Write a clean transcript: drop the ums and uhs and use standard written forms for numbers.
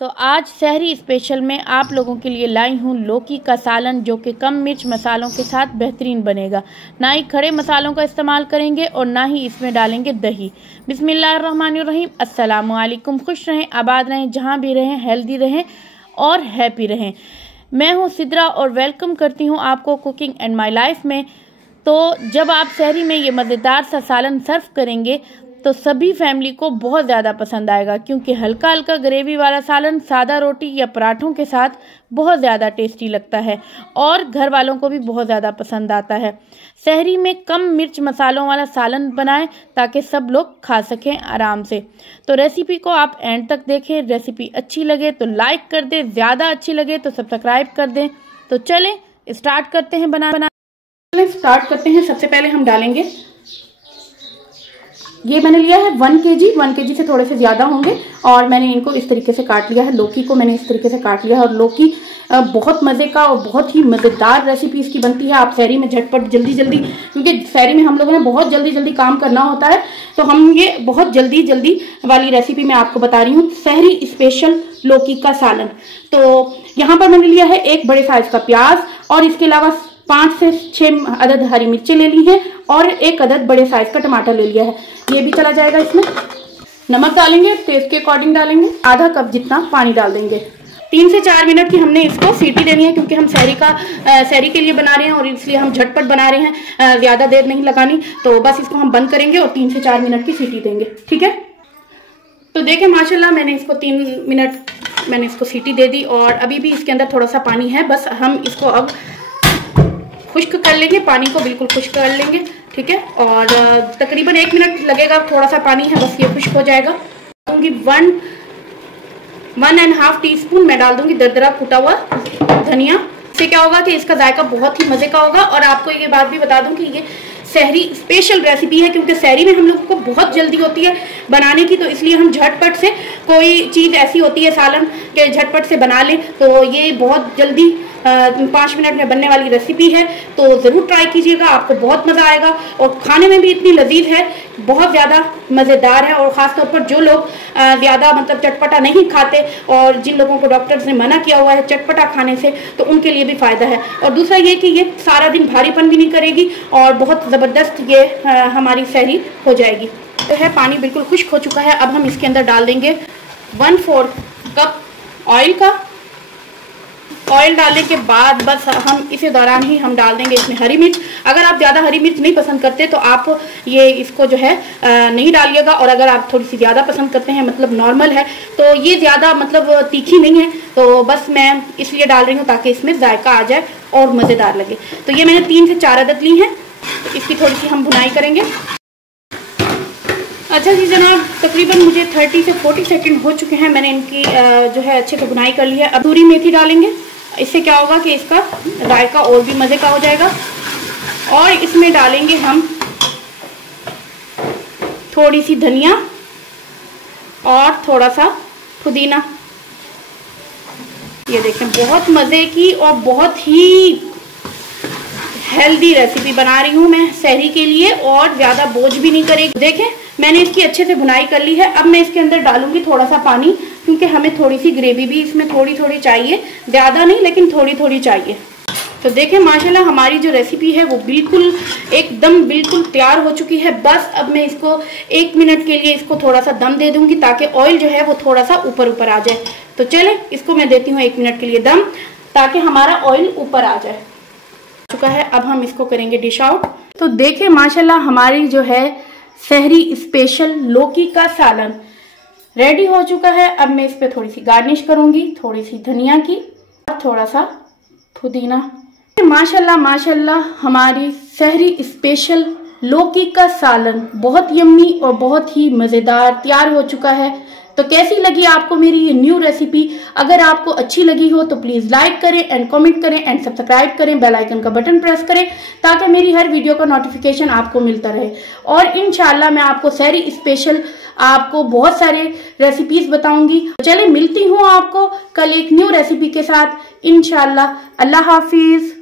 तो आज सहरी स्पेशल में आप लोगों के लिए लाई हूँ लौकी का सालन, जो कि कम मिर्च मसालों के साथ बेहतरीन बनेगा। ना ही खड़े मसालों का इस्तेमाल करेंगे और ना ही इसमें डालेंगे दही। बिस्मिल्लाहिर्रहमानिर्रहीम। अस्सलाम वालेकुम। खुश रहें, आबाद रहें, जहाँ भी रहें हेल्दी रहें और हैप्पी रहें। मैं हूँ सिद्रा और वेलकम करती हूँ आपको कुकिंग एंड माई लाइफ में। तो जब आप सहरी में ये मज़ेदार सा सालन सर्व करेंगे तो सभी फैमिली को बहुत ज़्यादा पसंद आएगा, क्योंकि हल्का हल्का ग्रेवी वाला सालन सादा रोटी या पराठों के साथ बहुत ज़्यादा टेस्टी लगता है और घर वालों को भी बहुत ज़्यादा पसंद आता है। सहरी में कम मिर्च मसालों वाला सालन बनाएं ताकि सब लोग खा सकें आराम से। तो रेसिपी को आप एंड तक देखें। रेसिपी अच्छी लगे तो लाइक कर दें, ज़्यादा अच्छी लगे तो सब्सक्राइब कर दें। तो चलें स्टार्ट करते हैं बना स्टार्ट करते हैं। सबसे पहले हम डालेंगे, ये मैंने लिया है 1 केजी से थोड़े से ज़्यादा होंगे और मैंने इनको इस तरीके से काट लिया है। लौकी को मैंने इस तरीके से काट लिया है और लौकी बहुत मज़े का और बहुत ही मज़ेदार रेसिपी इसकी बनती है। आप सहरी में झटपट जल्दी, क्योंकि सहरी में हम लोगों ने बहुत जल्दी काम करना होता है, तो हम ये बहुत जल्दी वाली रेसिपी मैं आपको बता रही हूँ। सहरी स्पेशल लौकी का सालन। तो यहाँ पर मैंने लिया है 1 बड़े साइज का प्याज और इसके अलावा 5 से 6 अदद हरी मिर्चें ले ली हैं और 1 अदद बड़े साइज का टमाटर ले लिया है। ये भी चला जाएगा। इसमें नमक डालेंगे, टेस्ट के अकॉर्डिंग डालेंगे। आधा कप जितना पानी डाल देंगे। 3 से 4 मिनट की हमने इसको सीटी देनी है, क्योंकि हम सहरी के लिए बना रहे हैं और इसलिए हम झटपट बना रहे हैं, ज़्यादा देर नहीं लगानी। तो बस इसको हम बंद करेंगे और 3 से 4 मिनट की सीटी देंगे। ठीक है। तो देखें माशाल्लाह मैंने इसको 3 मिनट मैंने इसको सीटी दे दी और अभी भी इसके अंदर थोड़ा सा पानी है। बस हम इसको अब खुश्क कर लेंगे, पानी को बिल्कुल खुश्क कर लेंगे। ठीक है। और तकरीबन 1 मिनट लगेगा, थोड़ा सा पानी है, बस ये खुश्क हो जाएगा। दूंगी 1.5 टीस्पून मैं डाल दूंगी दरदरा कुटा हुआ धनिया। इससे क्या होगा कि इसका जायका बहुत ही मजे का होगा। और आपको ये बात भी बता दूं कि ये सहरी स्पेशल रेसिपी है, क्योंकि सहरी में हम लोग को बहुत जल्दी होती है बनाने की, तो इसलिए हम झटपट से कोई चीज़ ऐसी होती है सालन के झटपट से बना लें, तो ये बहुत जल्दी 5 मिनट में बनने वाली रेसिपी है। तो ज़रूर ट्राई कीजिएगा, आपको बहुत मज़ा आएगा और खाने में भी इतनी लजीज है, बहुत ज़्यादा मज़ेदार है। और ख़ास तौर पर जो लोग ज़्यादा मतलब चटपटा नहीं खाते और जिन लोगों को डॉक्टर्स ने मना किया हुआ है चटपटा खाने से, तो उनके लिए भी फ़ायदा है। और दूसरा ये कि ये सारा दिन भारीपन भी नहीं करेगी और बहुत ज़बरदस्त ये हमारी सहरी हो जाएगी। तो है पानी बिल्कुल खुश्क हो चुका है। अब हम इसके अंदर डाल देंगे 1/4 कप ऑयल का। ऑयल डालने के बाद बस हम इसी दौरान ही हम डाल देंगे इसमें हरी मिर्च। अगर आप ज़्यादा हरी मिर्च नहीं पसंद करते तो आप ये इसको जो है नहीं डालिएगा, और अगर आप थोड़ी सी ज़्यादा पसंद करते हैं, मतलब नॉर्मल है, तो ये ज़्यादा मतलब तीखी नहीं है, तो बस मैं इसलिए डाल रही हूँ ताकि इसमें जायका आ जाए और मज़ेदार लगे। तो ये मैंने 3 से 4 अदद ली हैं, तो इसकी थोड़ी सी हम भुनाई करेंगे। अच्छा जी जनाब, तकरीबन मुझे 30 से 40 सेकंड हो चुके हैं, मैंने इनकी जो है अच्छे से भुनाई कर ली है। अब दूरी मेथी डालेंगे। इससे क्या होगा कि इसका जायका और भी मज़े का हो जाएगा। और इसमें डालेंगे हम थोड़ी सी धनिया और थोड़ा सा पुदीना। ये देखें, बहुत मज़े की और बहुत ही हेल्दी रेसिपी बना रही हूँ मैं सहरी के लिए, और ज़्यादा बोझ भी नहीं करेगी। देखें मैंने इसकी अच्छे से भुनाई कर ली है। अब मैं इसके अंदर डालूंगी थोड़ा सा पानी, क्योंकि हमें थोड़ी सी ग्रेवी भी इसमें थोड़ी चाहिए, ज़्यादा नहीं लेकिन थोड़ी चाहिए। तो देखें माशाल्लाह हमारी जो रेसिपी है वो बिल्कुल एकदम बिल्कुल तैयार हो चुकी है। बस अब मैं इसको 1 मिनट के लिए इसको थोड़ा सा दम दे दूंगी, ताकि ऑयल जो है वो थोड़ा सा ऊपर आ जाए। तो चले इसको मैं देती हूँ 1 मिनट के लिए दम, ताकि हमारा ऑयल ऊपर आ जाए। चुका है, अब हम इसको करेंगे डिश आउट। तो देखें माशाल्लाह हमारी जो है सहरी स्पेशल लौकी का सालन रेडी हो चुका है। अब मैं इस पे थोड़ी सी गार्निश करूंगी, थोड़ी सी धनिया की और थोड़ा सा पुदीना। माशाल्लाह हमारी सहरी स्पेशल लौकी का सालन बहुत यम्मी और बहुत ही मजेदार तैयार हो चुका है। तो कैसी लगी आपको मेरी ये न्यू रेसिपी? अगर आपको अच्छी लगी हो तो प्लीज लाइक करें एंड कमेंट करें एंड सब्सक्राइब करें, बेल आइकन का बटन प्रेस करें, ताकि मेरी हर वीडियो का नोटिफिकेशन आपको मिलता रहे। और इंशाल्लाह मैं आपको सहरी स्पेशल आपको बहुत सारे रेसिपीज बताऊंगी। चले मिलती हूँ आपको कल एक न्यू रेसिपी के साथ इंशाल्लाह। अल्लाह हाफिज।